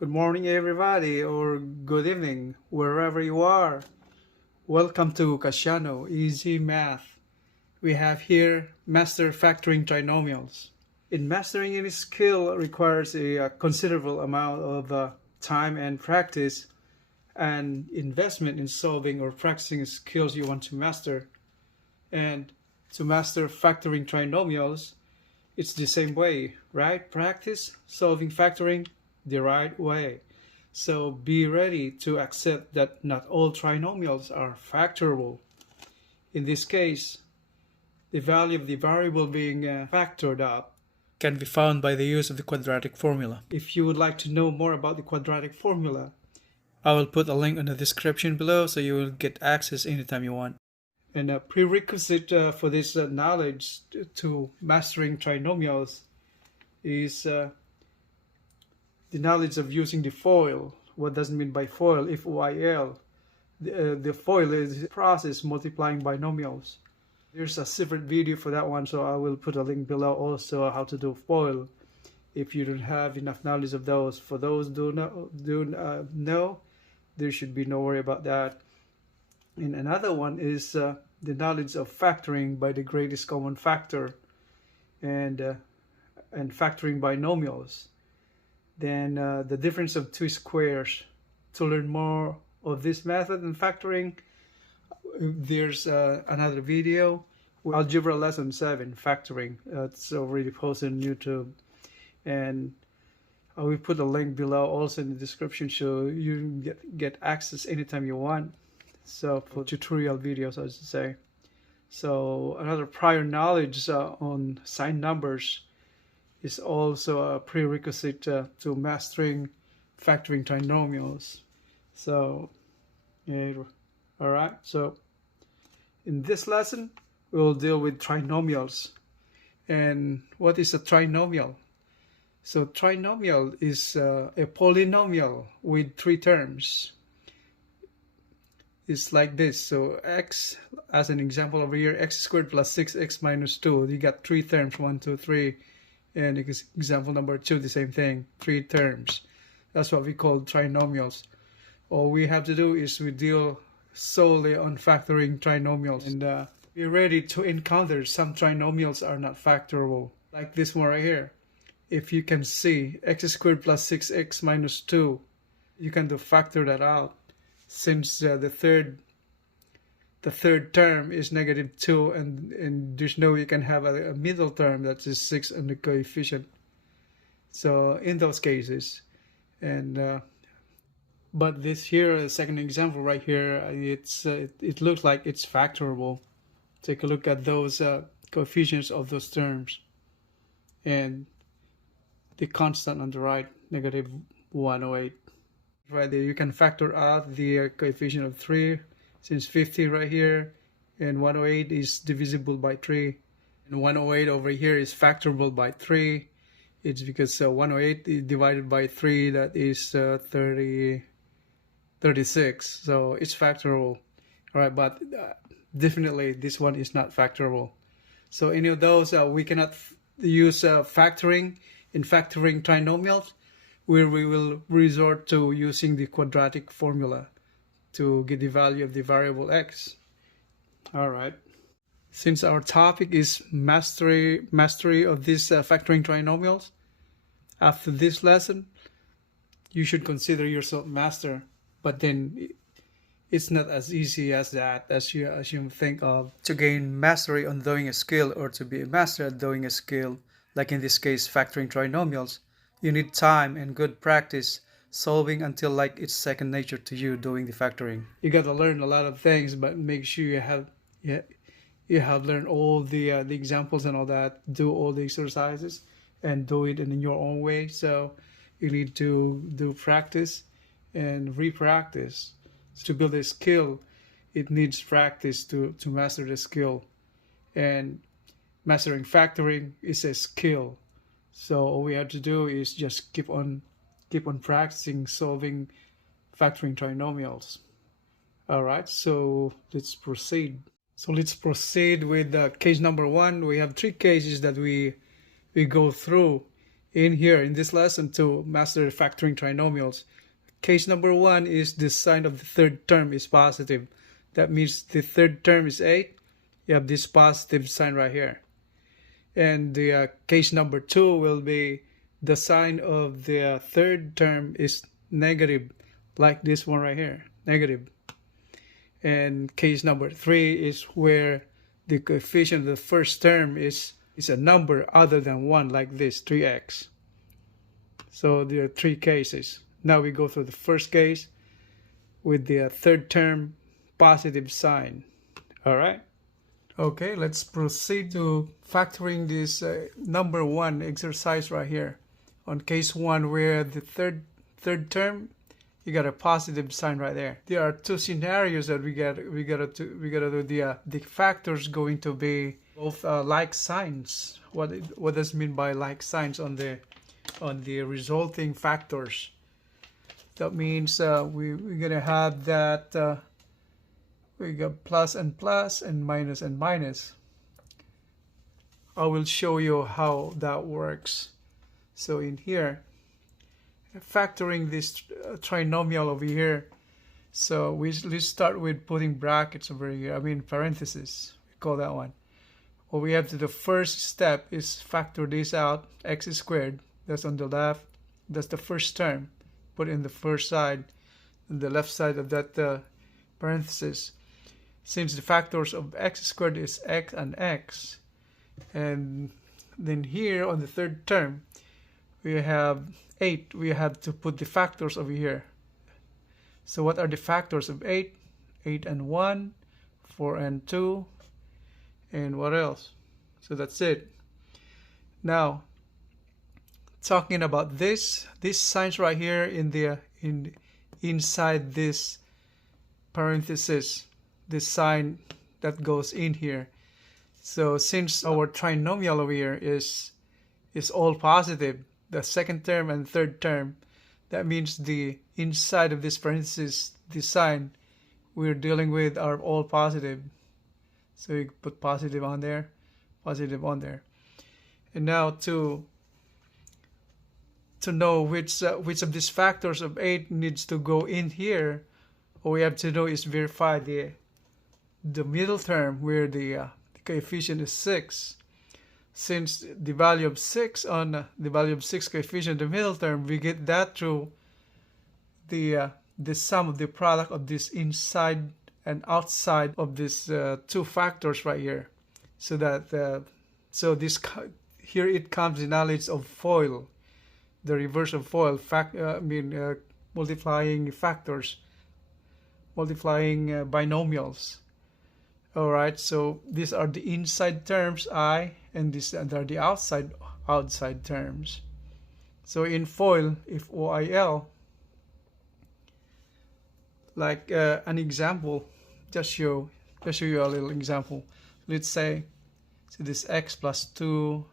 Good morning, everybody, or good evening, wherever you are. Welcome to Kasyanno, EZMath. We have here Master Factoring Trinomials. In mastering any skill requires a considerable amount of time and practice and investment in solving or practicing skills you want to master. And to master factoring trinomials, it's the same way, right? Practice solving factoring the right way. So be ready to accept that not all trinomials are factorable. In this case, the value of the variable being factored up can be found by the use of the quadratic formula. If you would like to know more about the quadratic formula, I will put a link in the description below so you will get access anytime you want. And a prerequisite for this knowledge to mastering trinomials is the knowledge of using the FOIL. What does it mean by FOIL? F-O-I-L. The FOIL is the process multiplying binomials. There's a separate video for that one, so I will put a link below also how to do FOIL if you don't have enough knowledge of those. For those who know, there should be no worry about that. And another one is the knowledge of factoring by the greatest common factor and factoring binomials. Then the difference of two squares. To learn more of this method and factoring, there's another video, Algebra Lesson 7, Factoring. It's already posted on YouTube. And I will put a link below also in the description so you get access anytime you want. So for tutorial videos, I should say. So another prior knowledge on signed numbers is also a prerequisite to mastering factoring trinomials. So, yeah, all right. So in this lesson, we'll deal with trinomials. And what is a trinomial? So trinomial is a polynomial with three terms. It's like this. So x, as an example over here, x squared plus 6x minus 2. You got three terms, 1, 2, 3. And example number 2, the same thing, three terms. That's what we call trinomials. All we have to do is we deal solely on factoring trinomials. And be ready to encounter some trinomials are not factorable. Like this one right here. If you can see x squared plus 6x minus 2, you can factor that out. Since the third term is negative 2 and there's no way you can have a middle term that is 6 and the coefficient. So in those cases, and but this here, second example right here, it looks like it's factorable. Take a look at those coefficients of those terms and the constant on the right, negative 108. Right there, you can factor out the coefficient of 3, since 50 right here, and 108 is divisible by 3. And 108 over here is factorable by 3. It's because 108 is divided by 3, that is 36. So it's factorable. All right, but definitely this one is not factorable. So any of those, we cannot use factoring in factoring trinomials, where we will resort to using the quadratic formula to get the value of the variable x. All right. Since our topic is mastery of these factoring trinomials, after this lesson, you should consider yourself master. But then it's not as easy as that, as you think of. To gain mastery on doing a skill, or to be a master at doing a skill, like in this case factoring trinomials, you need time and good practice solving until like it's second nature to you doing the factoring. You got to learn a lot of things, but make sure you have learned all the examples and all that, do all the exercises and do it in your own way. So you need to do practice and re-practice. To build a skill, it needs practice to master the skill. And mastering factoring is a skill. So all we have to do is just keep on practicing solving factoring trinomials. All right, so let's proceed. So let's proceed with case number 1. We have 3 cases that we go through in here in this lesson to master factoring trinomials. Case number 1 is the sign of the third term is positive. That means the third term is 8. You have this positive sign right here. And the case number 2 will be the sign of the third term is negative, like this one right here, negative. And case number 3 is where the coefficient of the first term is a number other than 1, like this, 3x. So there are 3 cases. Now we go through the first case with the third term positive sign. All right. Okay, let's proceed to factoring this number 1 exercise right here. On case 1, where the third term, you got a positive sign right there. There are 2 scenarios that we gotta do. The factors going to be both like signs. What does it mean by like signs on the resulting factors? That means we're gonna have that we got plus and minus and minus. I will show you how that works. So in here, factoring this trinomial over here, so let's start with putting brackets over here, parentheses, we call that one. What we have to do, the first step is factor this out, x squared, that's on the left, that's the first term, put in the first side, and the left side of that parenthesis. Since the factors of x squared is x and x, and then here on the third term, we have 8, we have to put the factors over here. So what are the factors of 8? 8 and 1, 4 and 2, and what else? So that's it. Now, talking about this signs right here inside this parenthesis, this sign that goes in here. So since our trinomial over here is all positive, the second term and third term, that means the inside of this parenthesis, the sign we're dealing with are all positive. So you put positive on there, positive on there. And now to know which of these factors of 8 needs to go in here, all we have to do is verify the middle term where the coefficient is 6. Since the value of 6 on the value of 6 coefficient, the middle term, we get that through the sum of the product of this inside and outside of these 2 factors right here. So that here it comes the knowledge of FOIL, the reverse of FOIL, multiplying factors, multiplying binomials. Alright, so these are the inside terms, I, and these are the outside terms. So in FOIL, if OIL, like an example, just show you a little example. Let's say, so this x plus 2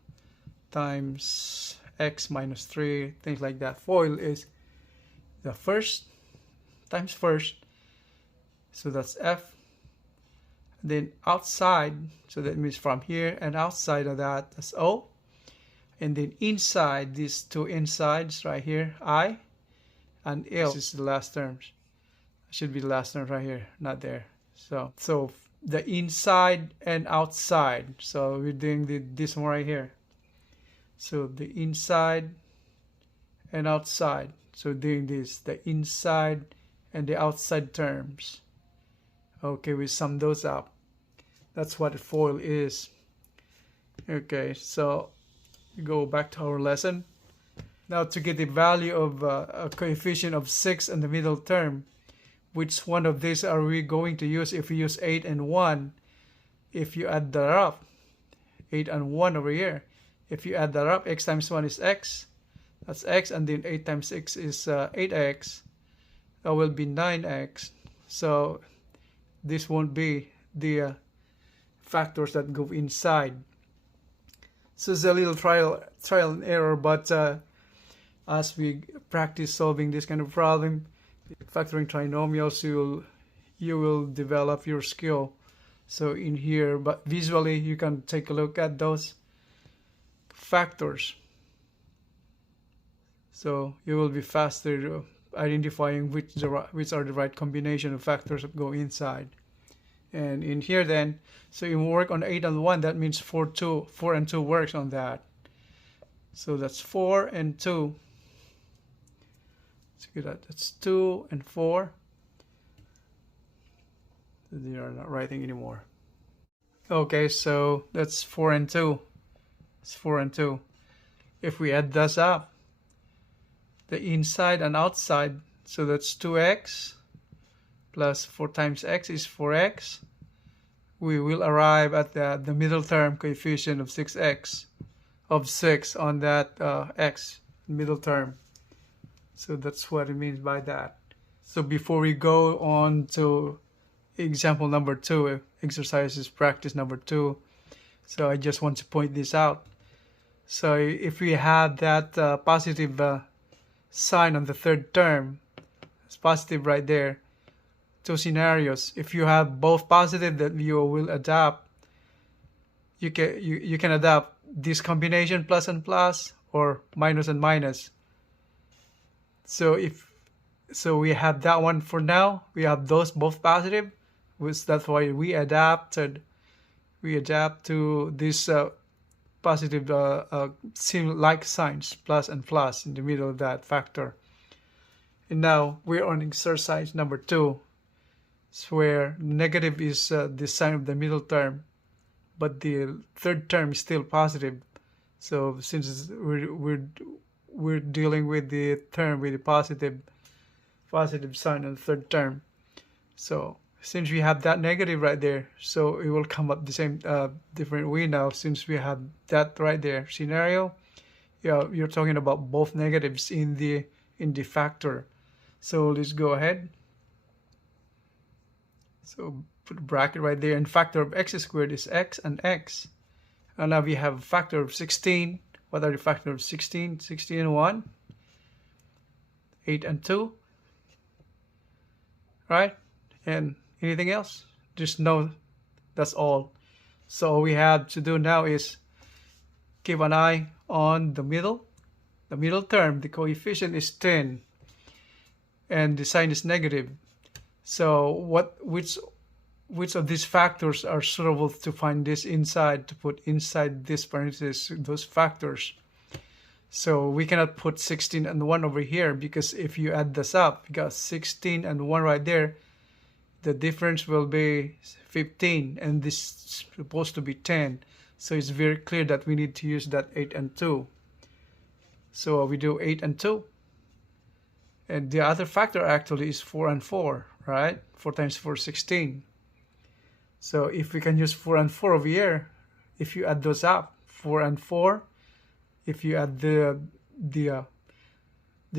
times x minus 3, things like that. FOIL is the first times first, so that's f. Then outside, so that means from here and outside of that, that's O. And then inside, these 2 insides right here, I and L. This is the last terms. Should be the last term right here, not there. So the inside and outside. So we're doing this one right here. So the inside and outside. So doing this, the inside and the outside terms. Okay, we sum those up. That's what a FOIL is. Okay, so go back to our lesson. Now to get the value of a coefficient of 6 in the middle term, which one of these are we going to use? If we use 8 and 1, if you add that up, 8 and 1 over here, if you add that up, x times 1 is x, that's x, and then 8 times 6 is 8x, that will be 9x. So this won't be the factors that go inside. So it's a little trial and error, but as we practice solving this kind of problem, factoring trinomials, you will develop your skill. So in here, but visually you can take a look at those factors. So you will be faster identifying which are the right combination of factors that go inside. And in here then, so you work on 8 and 1, that means 4 and 2 works on that. So that's 4 and 2. Let's get that. That's 2 and 4. They are not writing anymore. Okay, so that's 4 and 2. It's 4 and 2. If we add this up, the inside and outside, so that's 2x plus 4 times x is 4x. We will arrive at the middle term coefficient of 6x, of 6 on that x middle term. So that's what it means by that. So before we go on to example number 2, exercises practice number 2, so I just want to point this out. So if we have that positive sign on the third term, it's positive right there. 2 scenarios. If you have both positive, that you will adapt. You can adapt this combination plus and plus or minus and minus. So we have that one for now. We have those both positive, which that's why we adapt to this positive like signs plus and plus in the middle of that factor. And now we're on exercise number 2. It's where negative is the sign of the middle term, but the third term is still positive. So since we're dealing with the term with the positive sign on the third term, so since we have that negative right there, so it will come up the same different way now. Since we have that right there scenario, yeah, you're talking about both negatives in the factor. So let's go ahead. So put a bracket right there, and factor of x squared is x and x. And now we have a factor of 16. What are the factor of 16? 16 and 1, 8 and 2, right? And anything else? Just know that's all. So all we have to do now is keep an eye on the middle term. The coefficient is 10 and the sign is negative. So which of these factors are suitable to find this inside, to put inside this parenthesis, those factors? So we cannot put 16 and 1 over here, because if you add this up, you got 16 and 1 right there, the difference will be 15, and this is supposed to be 10. So it's very clear that we need to use that 8 and 2. So we do 8 and 2. And the other factor actually is 4 and 4, right? 4 times 4 is 16. So if we can use 4 and 4 over here, if you add those up, 4 and 4, if you add the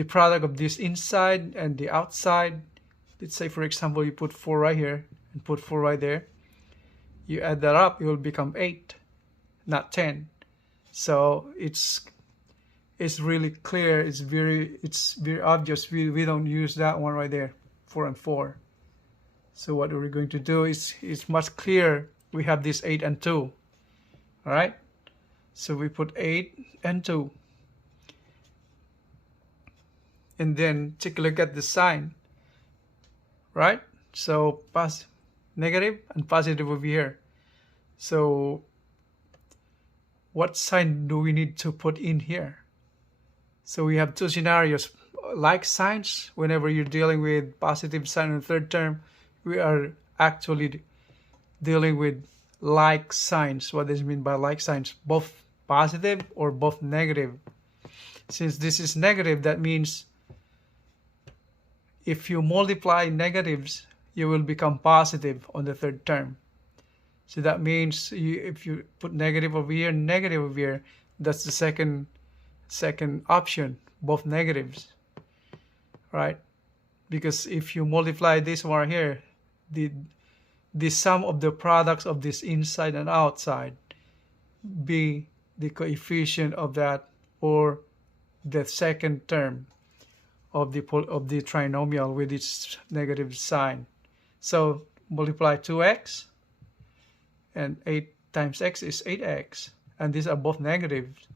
product of this inside and the outside, let's say for example you put 4 right here and put 4 right there, you add that up, it will become 8, not 10. So it's really clear, it's very obvious. We don't use that one right there, 4 and 4. So what we're going to do is, it's much clearer. We have this 8 and 2. All right. So we put 8 and 2. And then take a look at the sign. Right? So negative and positive over here. So what sign do we need to put in here? So we have 2 scenarios. Like signs, whenever you're dealing with positive sign in the third term, we are actually dealing with like signs. What does it mean by like signs? Both positive or both negative. Since this is negative, that means if you multiply negatives, you will become positive on the third term. So that means if you put negative over here, that's the second option, both negatives, right? Because if you multiply this one right here, the sum of the products of this inside and outside be the coefficient of that, or the second term of the trinomial with its negative sign. So multiply 2x, and 8 times x is 8x, and these are both negatives.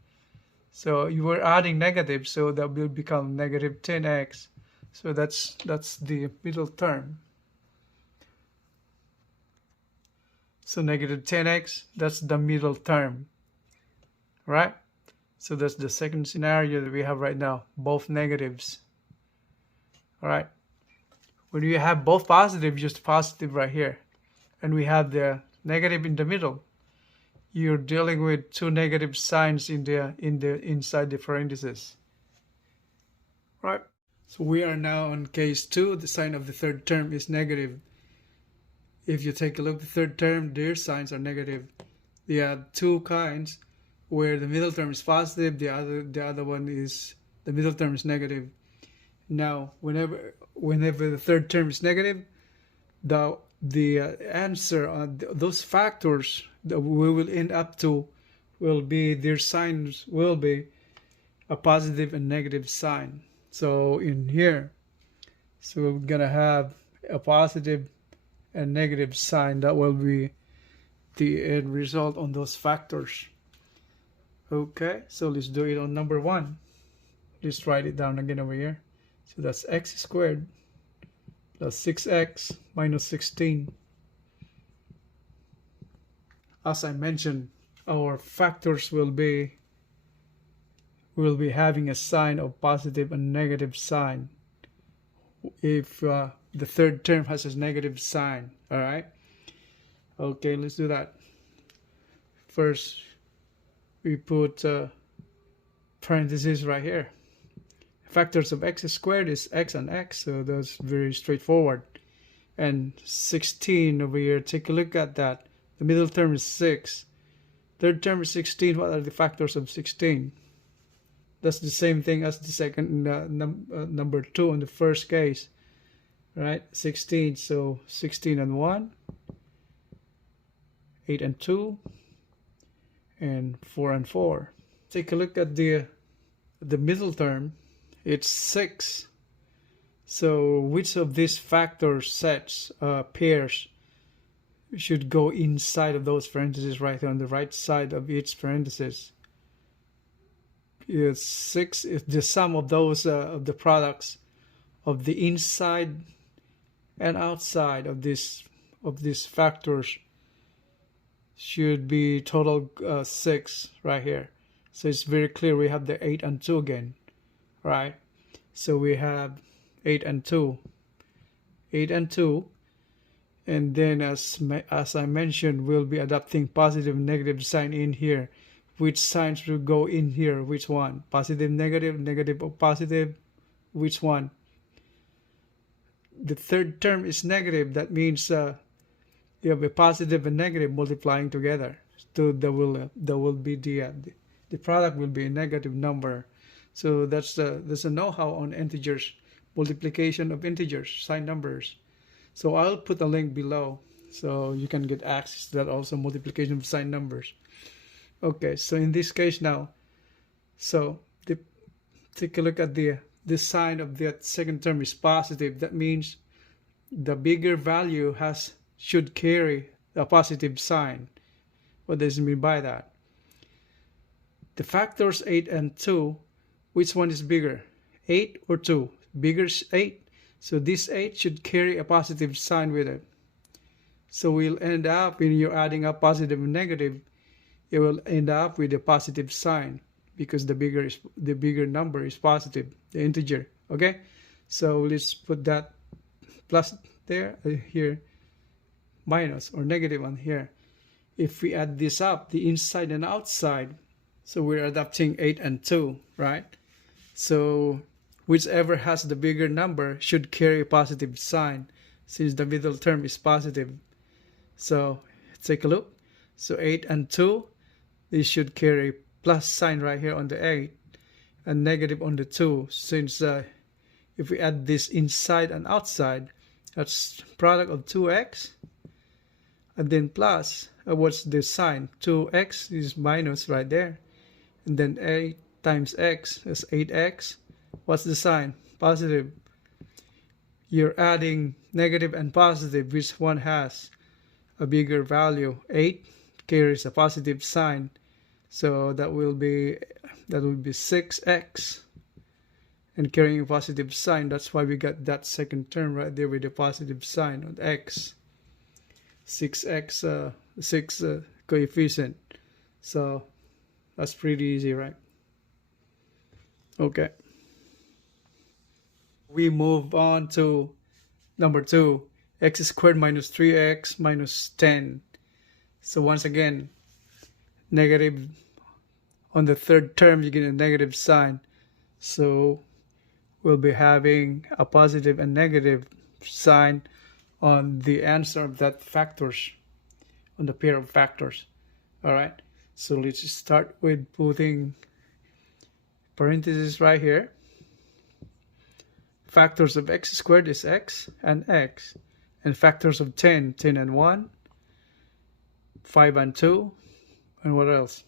So you were adding negative, so that will become negative 10x. So that's the middle term. So negative 10x, that's the middle term, right? So that's the second scenario that we have right now, both negatives. All right. When you have both positive, just positive right here, and we have the negative in the middle, you're dealing with two negative signs in the inside the parentheses. Right. So we are now on case 2. The sign of the third term is negative. If you take a look at the third term, their signs are negative. There are two kinds where the middle term is positive, the other one is the middle term is negative. Now, whenever the third term is negative, the answer on those factors that we will end up to will be, their signs will be a positive and negative sign. So in here, so we're gonna have a positive and negative sign. That will be the end result on those factors. Okay, so let's do it on number 1. Let's write it down again over here. So that's x squared plus 6x minus 16. As I mentioned, our factors will be having a sign of positive and negative sign if the third term has a negative sign. All right. Okay, let's do that. First, we put parentheses right here. Factors of x squared is x and x, so that's very straightforward. And 16 over here, take a look at that. The middle term is 6. Third term is 16. What are the factors of 16? That's the same thing as the second number 2 in the first case, right? 16. So 16 and 1, 8 and 2, and 4 and 4. Take a look at the middle term. It's 6. So which of these factor sets, pairs, should go inside of those parentheses right there on the right side of each parenthesis? It's 6. If the sum of those of the products of the inside and outside of these factors should be total 6 right here. So it's very clear we have the 8 and 2 again, right? So we have 8 and 2, 8 and 2, and then as I mentioned, we'll be adopting positive and negative sign in here. Which signs will go in here? Which one? Positive, negative, negative or positive? Which one? The third term is negative. That means you have a positive and negative multiplying together. So there will be the product will be a negative number. So there's a know-how on integers, multiplication of integers, sign numbers. So I'll put a link below so you can get access to that, also multiplication of sign numbers. Okay, so in this case now, so take a look at the sign of that second term is positive. That means the bigger value should carry a positive sign. What does it mean by that? The factors 8 and 2, which one is bigger? 8 or 2? Bigger is 8. So this 8 should carry a positive sign with it. So we'll end up, when you're adding up positive and negative, it will end up with a positive sign because the bigger number is positive, the integer. Okay, so let's put that plus there, here, minus or negative on here. If we add this up, the inside and outside, so we're adopting 8 and 2, right? So whichever has the bigger number should carry a positive sign since the middle term is positive. So take a look. So 8 and 2, this should carry plus sign right here on the 8 and negative on the 2, since if we add this inside and outside, that's product of 2x and then plus, what's the sign? 2x is minus right there, and then 8 times x is 8x. What's the sign? Positive. You're adding negative and positive. Which one has a bigger value? 8 carries a positive sign. So that will be that would be 6x. And carrying a positive sign, that's why we got that second term right there with a positive sign on x. 6x, 6 coefficient. So that's pretty easy, right? Okay. We move on to number 2, x squared minus 3x minus 10. So once again, negative on the third term, you get a negative sign. So we'll be having a positive and negative sign on the answer of that factors, on the pair of factors. All right, so let's start with putting parentheses right here. Factors of x squared is x, and factors of 10 and 1, 5 and 2, and what else?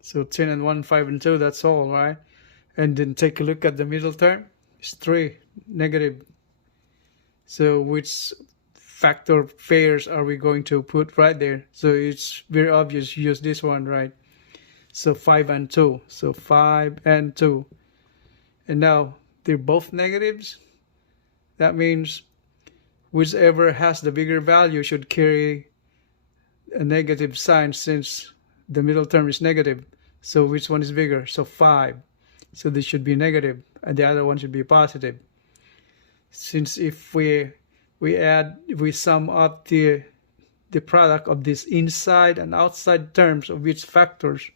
So 10 and 1, 5 and 2, that's all, right? And then take a look at the middle term. It's 3, negative. So which factor pairs are we going to put right there? So it's very obvious, use this one, right? So 5 and 2. So 5 and 2. And now they're both negatives. That means whichever has the bigger value should carry a negative sign, since the middle term is negative. So which one is bigger? So 5. So this should be negative, and the other one should be positive. Since if we sum up the product of this inside and outside terms of each factors,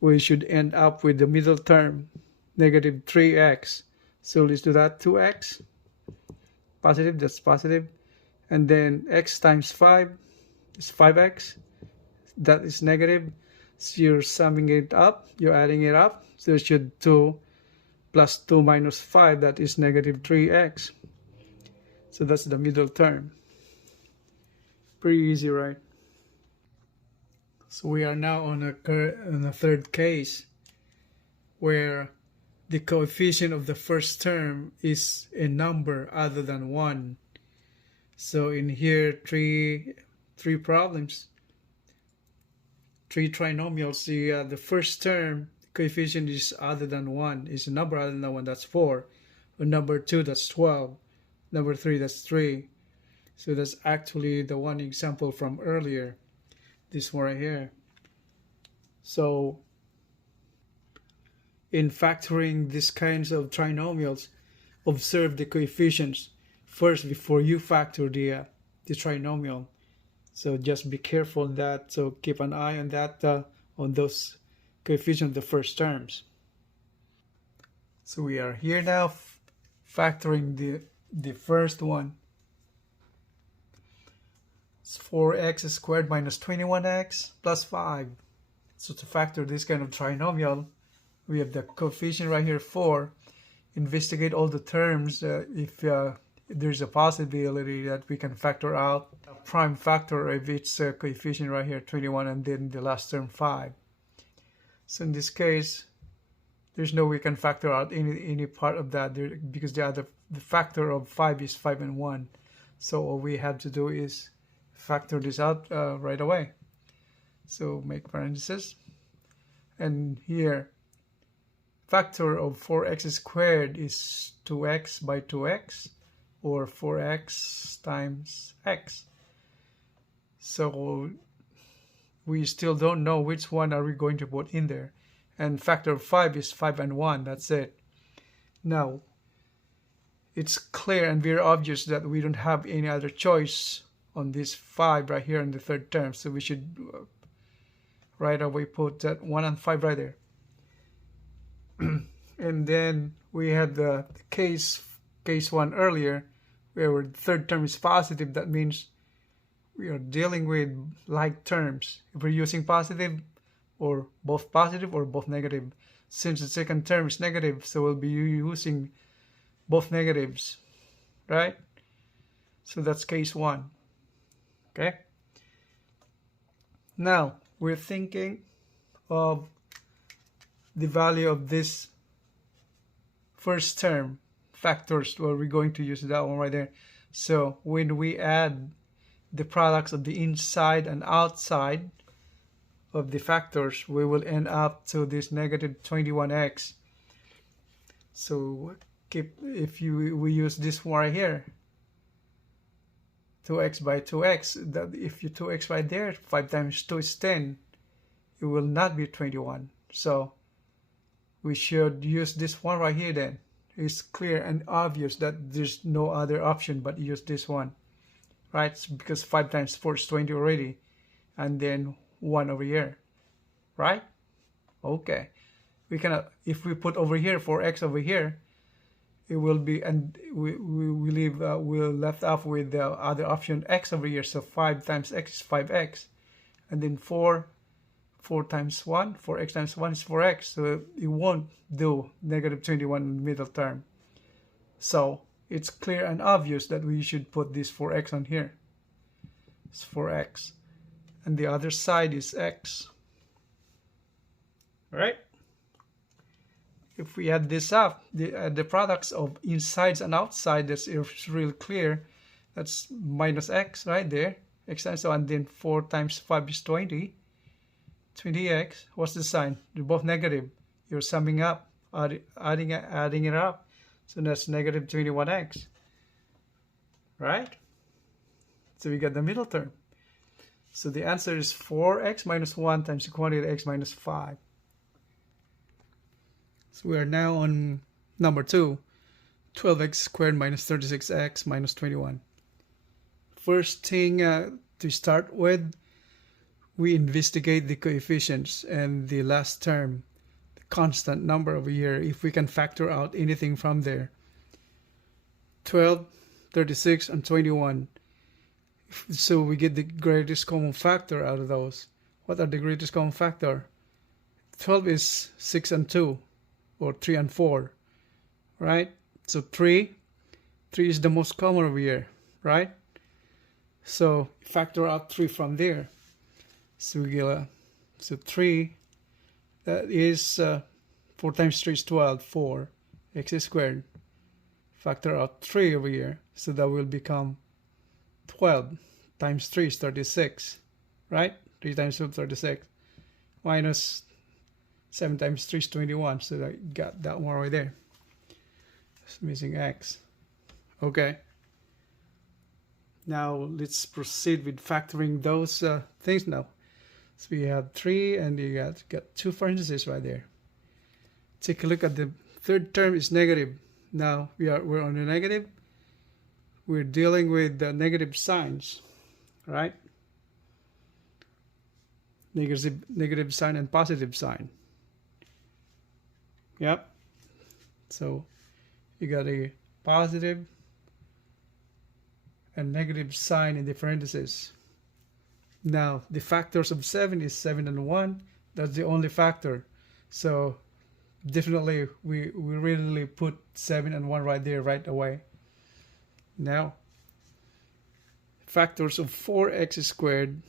we should end up with the middle term, negative 3x. So let's do that. 2x, positive, that's positive. And then x times 5 is 5x. That is negative. So you're summing it up, you're adding it up. So it should 2 plus 2 minus 5, that is negative 3x. So that's the middle term. Pretty easy, right? So we are now on a third case where the coefficient of the first term is a number other than 1. So in here, three problems, 3 trinomials. The first term coefficient is other than 1, is a number other than 1, that's 4. Or number 2, that's 12. Number 3, that's 3. So that's actually the one example from earlier, this one right here. So in factoring these kinds of trinomials, observe the coefficients first before you factor the trinomial. So just be careful that, so keep an eye on that, on those coefficient of the first terms. So we are here now factoring the first one. It's 4x squared minus 21x plus 5. So to factor this kind of trinomial, we have the coefficient right here 4. Investigate all the terms. If there's a possibility that we can factor out a prime factor of its coefficient right here 21, and then the last term 5. So in this case, there's no way we can factor out any part of that there, because the factor of 5 is 5 and 1. So all we have to do is factor this out right away. So make parentheses. And here, factor of 4x squared is 2x by 2x, or 4x times x. So we still don't know which one are we going to put in there. And factor of 5 is 5 and 1, that's it. Now, it's clear and very obvious that we don't have any other choice on this 5 right here in the third term. So we should right away put that 1 and 5 right there. And then we had the case 1 earlier, where the third term is positive. That means we are dealing with like terms. If we're using positive or both negative. Since the second term is negative, so we'll be using both negatives, right? So that's case 1. Okay. Now we're thinking of the value of this first term factors. Well, we're going to use that one right there. So when we add the products of the inside and outside of the factors, we will end up to this negative 21x. So if we use this one right here, 2x by 2x, that if you 2x right there, 5 times 2 is 10, it will not be 21. So we should use this one right here then. It's clear and obvious that there's no other option but use this one, right? Because 5 times 4 is 20 already, and then 1 over here, right? Okay. We cannot, if we put over here 4x over here, it will be, and we're left off with the other option x over here. So 5 times x is 5x, and then 4 times 1, 4x times 1 is 4x. So it won't do negative 21 in the middle term. So it's clear and obvious that we should put this 4x on here. It's 4x, and the other side is x. All right. If we add this up, the products of insides and outside, that's real clear. That's minus x right there. X times 1, and then 4 times 5 is 20. 20x. What's the sign? They're both negative. You're summing up, adding it up. So that's negative 21x. Right? So we get the middle term. So the answer is 4x minus 1 times the quantity x minus 5. So we are now on number 2, 12x squared minus 36x minus 21. First thing to start with, we investigate the coefficients and the last term, the constant number over here, if we can factor out anything from there. 12, 36, and 21. So we get the greatest common factor out of those. What are the greatest common factor? 12 is 6 and 2. Or 3 and 4, right? So 3 is the most common over here, right? So factor out 3 from there. So we get so 3, that is 4 times 3 is 12, 4 x squared. Factor out 3 over here, so that will become 12 times 3 is 36, right? 3 times 2 is 36 minus 7 times 3 is 21, so I got that one right there. It's missing x. Okay. Now let's proceed with factoring those things now. So we have 3, and you got 2 parentheses right there. Take a look at the third term is negative. Now we're on the negative. We're dealing with the negative signs, right? Negative sign and positive sign. Yep. So you got a positive and negative sign in the parentheses. Now the factors of 7 is 7 and 1. That's the only factor. So definitely we really put 7 and 1 right there right away. Now factors of 4x squared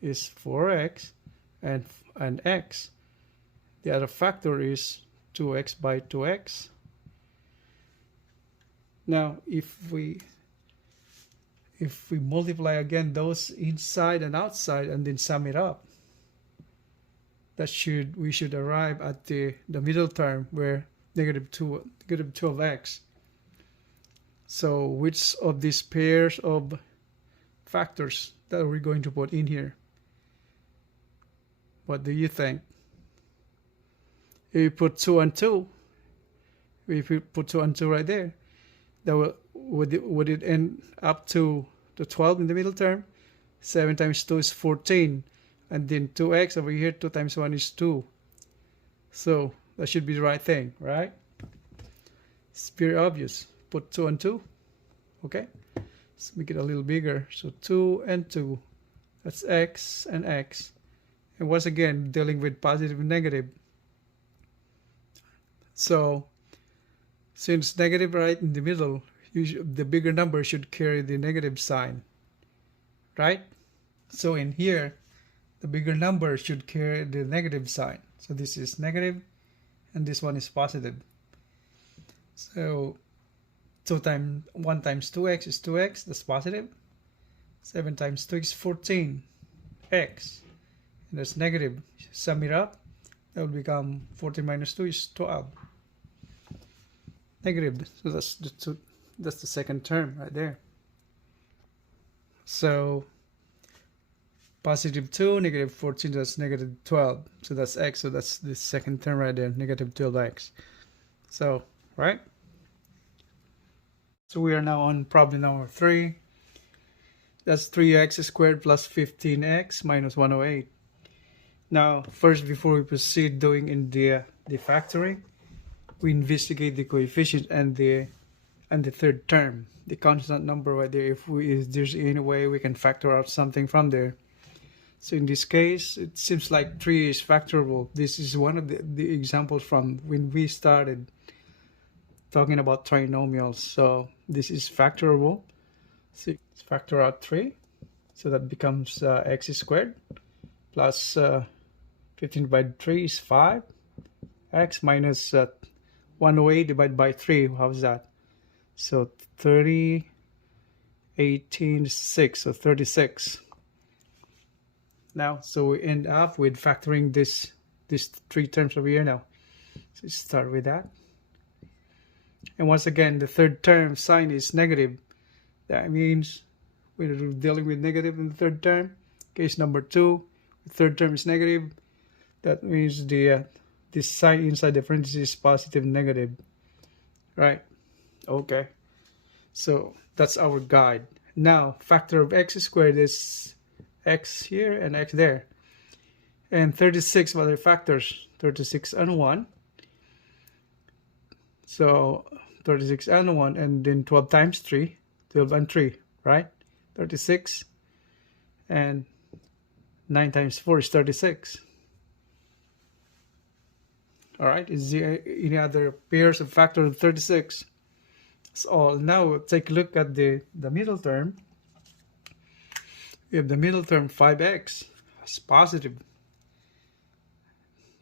is 4x and x. The other factor is 2x by 2x. Now if we multiply again those inside and outside and then sum it up, we should arrive at the middle term where negative 12x. So which of these pairs of factors that we're going to put in here? What do you think? If we put 2 and 2, if we put 2 and 2 right there, that would it end up to the 12 in the middle term? 7 times 2 is 14, and then 2x over here, 2 times 1 is 2. So that should be the right thing, right? It's very obvious. Put 2 and 2. Okay, let's make it a little bigger. So 2 and 2, that's x and x. And once again, dealing with positive and negative. So since negative right in the middle, the bigger number should carry the negative sign, right? So in here, the bigger number should carry the negative sign. So this is negative, and this one is positive. So 1 times 2x is 2x, that's positive. 7 times 2 is 14x. and that's negative. Sum it up, that will become 14 minus 2 is 12. Negative, so that's the second term right there. So positive 2, negative 14, that's negative 12. So that's x, so that's the second term right there, negative 12x. So, right? So we are now on problem number 3. That's 3x squared plus 15x minus 108. Now, first, before we proceed doing in the factoring, we investigate the coefficient and the third term, the constant number right there. If there's any way we can factor out something from there. So in this case, it seems like 3 is factorable. This is one of the examples from when we started talking about trinomials. So this is factorable. So let's factor out 3. So that becomes x squared plus 15 divided by 3 is 5. X minus 108 divided by 3. How's that? So 30, 18, 6. So 36. Now, so we end up with factoring these 3 terms over here now. So let's start with that. And once again, the third term sign is negative. That means we're dealing with negative in the third term. Case number 2, the third term is negative. That means this sign inside the parentheses is positive, negative. Right? Okay. So that's our guide. Now, factor of x squared is x here and x there. And 36, what are the factors? 36 and 1. So 36 and 1, and then 12 times 3, 12 and 3, right? 36, and 9 times 4 is 36. All right, is there any other pairs of factor of 36? That's all. Now we'll take a look at the middle term. We have the middle term 5x. It's positive.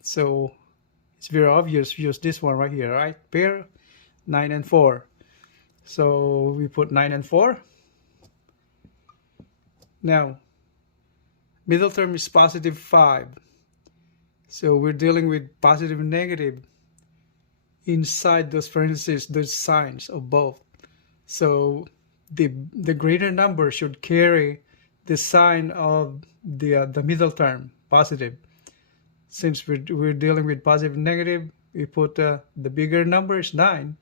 So it's very obvious. Use this one right here, right? Pair 9 and 4. So we put 9 and 4. Now, middle term is positive 5. So we're dealing with positive and negative inside those parentheses, those signs of both. So the greater number should carry the sign of the middle term, positive. Since we're dealing with positive and negative, we put the bigger number is 9.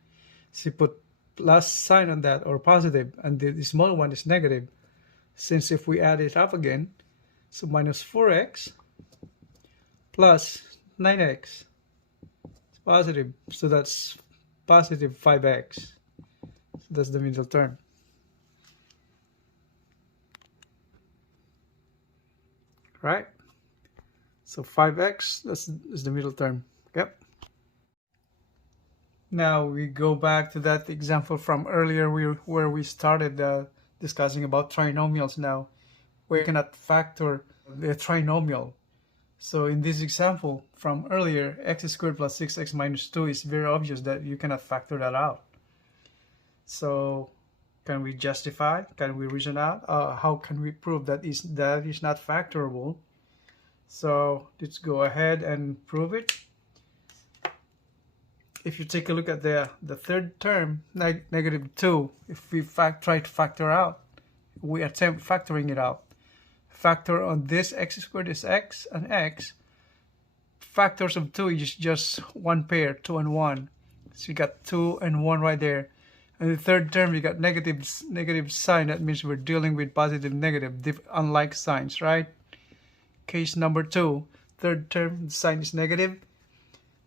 So you put plus sign on that, or positive, and the small one is negative. Since if we add it up again, so minus 4x plus 9x. It's positive, so that's positive 5x. So that's the middle term. Right? So 5x, that's the middle term. Yep. Now we go back to that example from earlier where we started discussing about trinomials now. We cannot factor the trinomial. So in this example from earlier, x squared plus 6x minus 2 is very obvious that you cannot factor that out. So can we justify? Can we reason out? How can we prove that is not factorable? So let's go ahead and prove it. If you take a look at the third term, negative 2, if we try to factor out, we attempt factoring it out. Factor on this x squared is x and x. Factors of 2 is just one pair, 2 and 1. So you got 2 and 1 right there. And the third term, you got negative sign. That means we're dealing with positive, negative, unlike signs, right? Case number 2, third term, the sign is negative.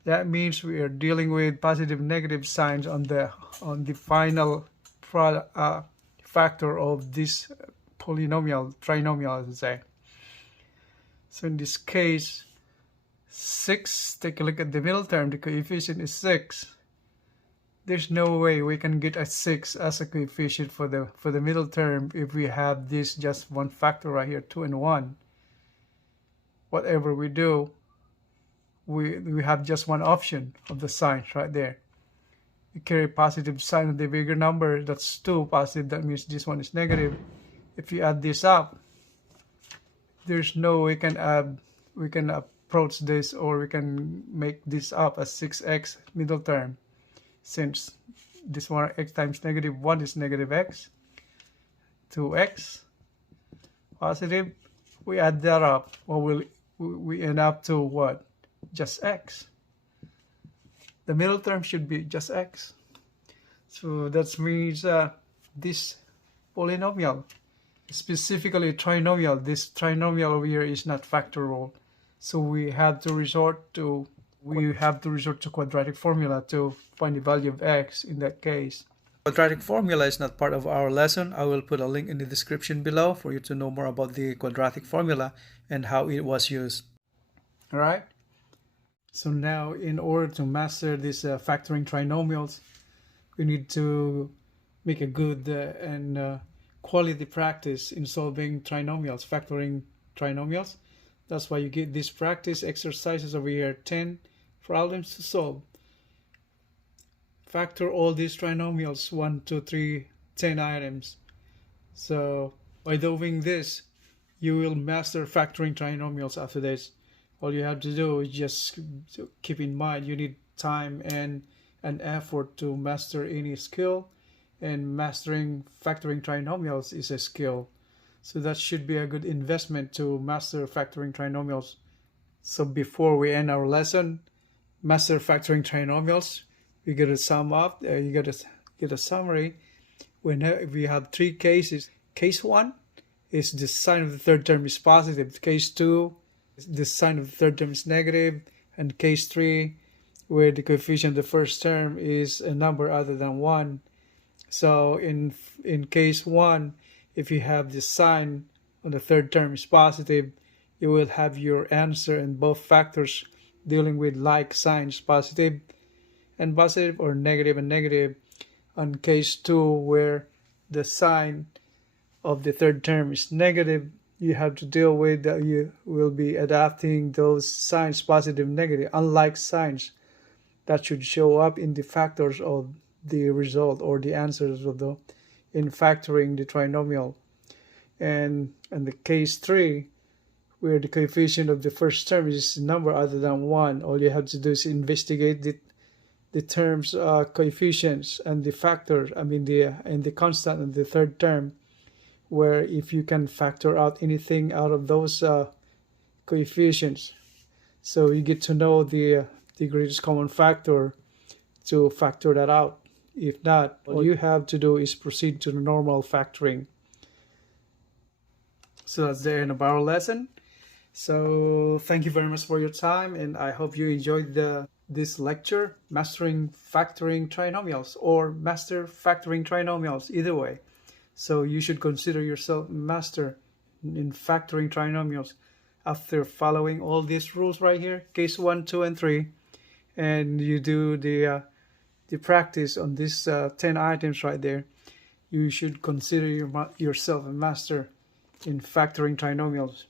That means we are dealing with positive, negative signs on the final factor of this polynomial, trinomial, as I say. So in this case, 6, take a look at the middle term, the coefficient is 6. There's no way we can get a 6 as a coefficient for the middle term if we have this just one factor right here, 2 and 1. Whatever we do, we have just one option of the signs right there. You carry positive sign of the bigger number, that's 2 positive, that means this one is negative. If you add this up, there's no way we can add we can approach this, or we can make this up as 6x middle term, since this one x times -1 is -x, 2x positive. We add that up, or we end up to what? Just x. The middle term should be just x. So that means this polynomial, specifically trinomial, this trinomial over here is not factorable. So we have to resort to quadratic formula to find the value of x in that case. Quadratic formula is not part of our lesson. I will put a link in the description below for you to know more about the quadratic formula and how it was used. All right. So now, in order to master this factoring trinomials, we need to make a good and quality practice in solving trinomials, factoring trinomials. That's why you get these practice exercises over here, 10 problems to solve. Factor all these trinomials, 1, 2, 3, 10 items. So by doing this, you will master factoring trinomials after this. All you have to do is just keep in mind you need time and an effort to master any skill, and mastering factoring trinomials is a skill. So that should be a good investment to master factoring trinomials. So before we end our lesson, master factoring trinomials, we got to sum up, you got to get a summary. When we have 3 cases. Case 1 is the sign of the third term is positive. Case 2, the sign of the third term is negative. And case 3, where the coefficient of the first term is a number other than 1. So in case 1, if you have the sign on the third term is positive, you will have your answer in both factors dealing with like signs, positive and positive, or negative and negative. On case 2, where the sign of the third term is negative, you have to deal with that. You will be adapting those signs, positive, negative, unlike signs that should show up in the factors of the result or the answers of the in factoring the trinomial. And the case 3, where the coefficient of the first term is a number other than 1, all you have to do is investigate the terms, coefficients, and the factors, and the constant of the third term, where if you can factor out anything out of those coefficients, so you get to know the greatest common factor to factor that out. If not, all you have to do is proceed to the normal factoring. So that's the end of our lesson. So thank you very much for your time, and I hope you enjoyed this lecture, Mastering Factoring Trinomials, or Master Factoring Trinomials, either way. So you should consider yourself master in factoring trinomials after following all these rules right here, case 1, 2, and 3, and you do the practice on these 10 items right there. You should consider yourself a master in factoring trinomials.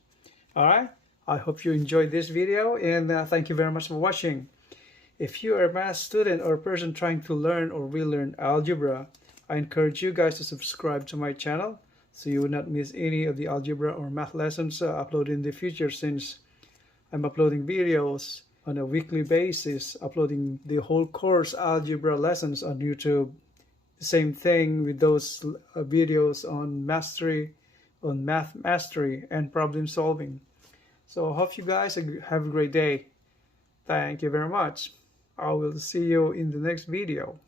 All right, I hope you enjoyed this video, and thank you very much for watching. If you are a math student or a person trying to learn or relearn algebra, I encourage you guys to subscribe to my channel so you will not miss any of the algebra or math lessons uploaded in the future, since I'm uploading videos on a weekly basis, uploading the whole course algebra lessons on YouTube. The same thing with those videos on mastery, on math mastery and problem solving. So I hope you guys have a great day. Thank you very much. I will see you in the next video.